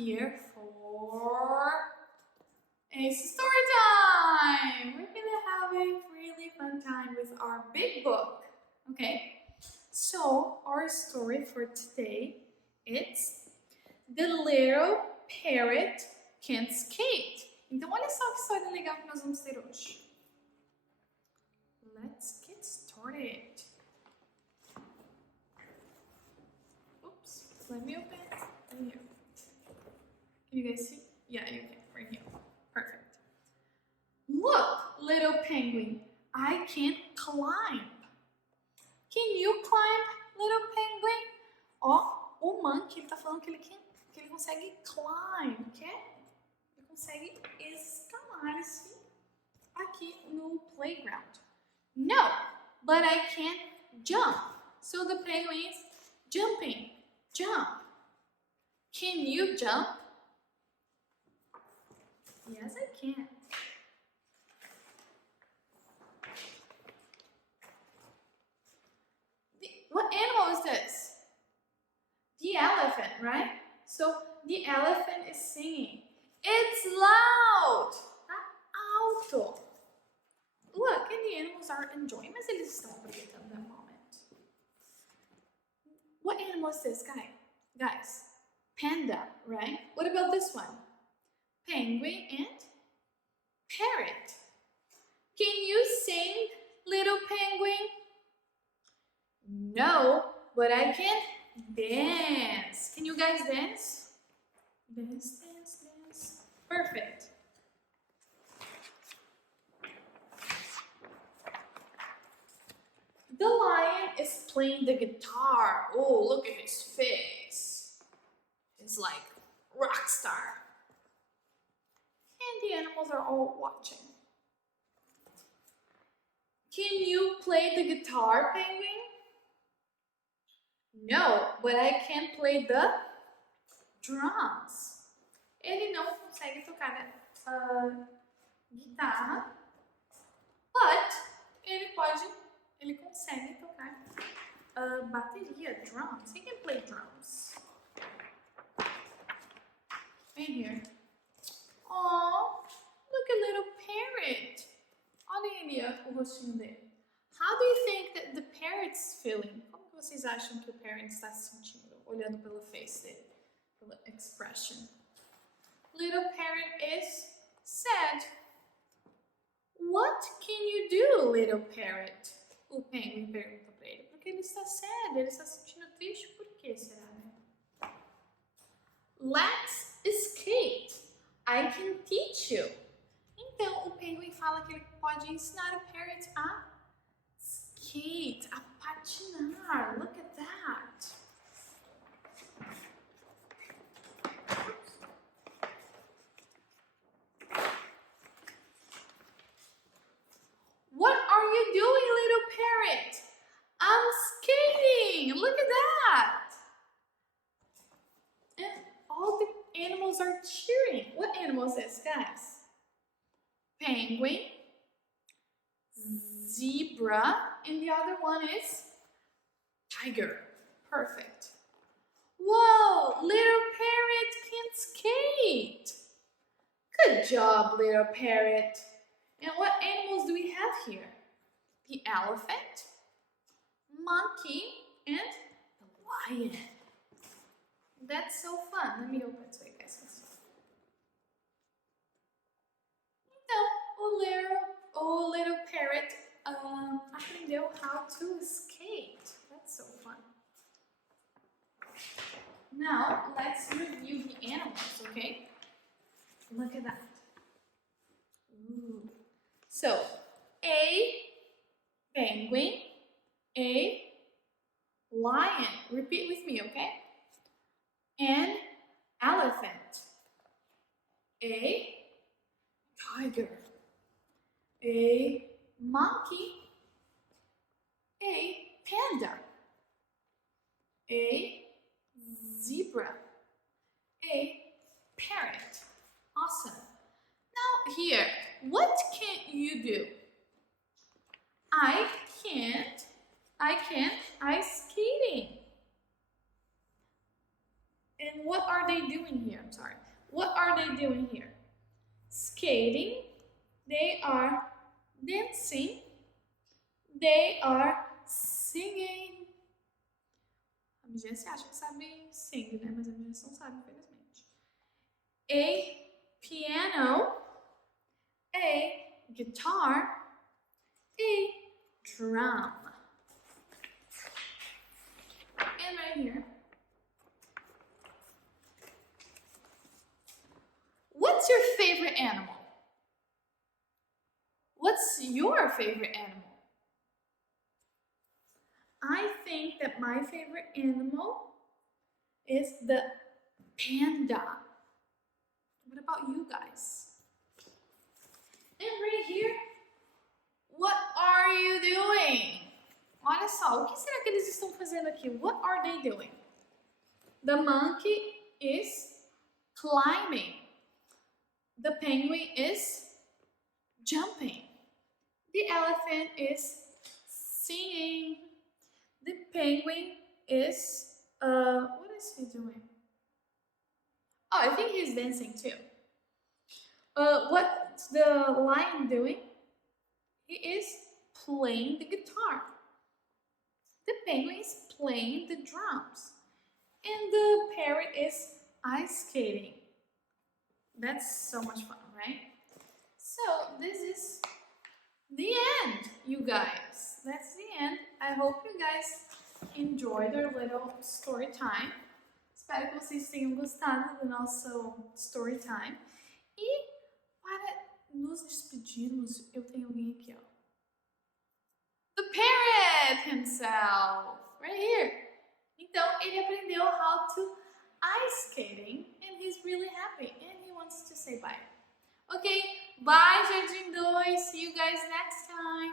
here for a story time. We're gonna have a really fun time with our big book. Okay, so our story for today, it's The Little Parrot Can't Skate. Então olha só que história legal que nós vamos ter hoje. Let's get started. Oops, let me open it. Right here. Can you guys see? Yeah, you can. Right here. Perfect. Look, little penguin, I can't climb. Can you climb, little penguin? Ó, o monkey, ele tá falando que ele consegue climb, quer? Ele consegue escalar assim aqui no playground. No, but I can't jump. So the penguin is jumping. Jump. Can you jump? Yes, I can. What animal is this? The elephant, right? So the elephant is singing. It's loud. Tá alto. Look, and the animals are enjoying, mas eles estão aproveitando that moment. What animal is this, guys? Panda, right? What about this one? Penguin and parrot. Can you sing, little penguin? No, but I can dance. Can you guys dance? Dance, dance, dance. Perfect. The lion is playing the guitar. Oh, look at his face. It's like rock star. And the animals are all watching. Can you play the guitar, penguin? No, but I can play the drums. Ele não consegue tocar guitarra, but ele consegue tocar bateria, drums. He can play drums. Right here. Oh, look a little parrot. Olha ali o rostinho dele. How do you think that the parrot's feeling? Como que vocês acham que o parrot está se sentindo? Olhando pelo face dele, pela expression. Little parrot is sad. What can you do, little parrot? O penguin pergunta para ele. Porque ele está sad, ele está se sentindo triste. Por que será, né? Let's skate. I can teach you. Então, o penguin fala que ele pode ensinar o parrot a skate, a patinar. Look at that. What are you doing, little parrot? I'm skating. Look at that. And all the animals are cheering. What animal is this, guys? Penguin, zebra, and the other one is tiger. Perfect. Whoa, little parrot can skate. Good job, little parrot. And what animals do we have here? The elephant, monkey, and the lion. That's so fun. Let me open it so you guys can see. Então, o little parrot aprendeu how to skate. That's so fun. Now, let's review the animals, okay? Look at that. Ooh. So, a penguin, a lion. Repeat with me, okay? An elephant, a tiger, a monkey, a panda, a zebra, a parrot. Awesome. Now here, what can you do? I can't ice skating. And what are they doing here? I'm sorry. What are they doing here? Skating. They are dancing. They are singing. A Migia se acha que sabe sing, né? Mas a Migia não sabe, infelizmente. A piano. A guitar. A drum. And right here. What's your favorite animal? What's your favorite animal? I think that my favorite animal is the panda. What about you guys? And right here, what are you doing? Olha só, o que será que eles estão fazendo aqui? What are they doing? The monkey is climbing. The penguin is jumping. The elephant is singing. The penguin is, what is he doing? Oh, I think he's dancing too. What's the lion doing? He is playing the guitar. The penguin is playing the drums. And the parrot is ice skating. That's so much fun, right? So this is the end, you guys. That's the end. I hope you guys enjoyed our little story time. Espero que vocês tenham gostado do nosso story time. E para nos despedirmos, eu tenho alguém aqui, ó. The parrot himself, right here. Então, ele aprendeu how to ice skating and he's really happy and he wants to say bye. Okay, bye Jardim 2. See you guys next time.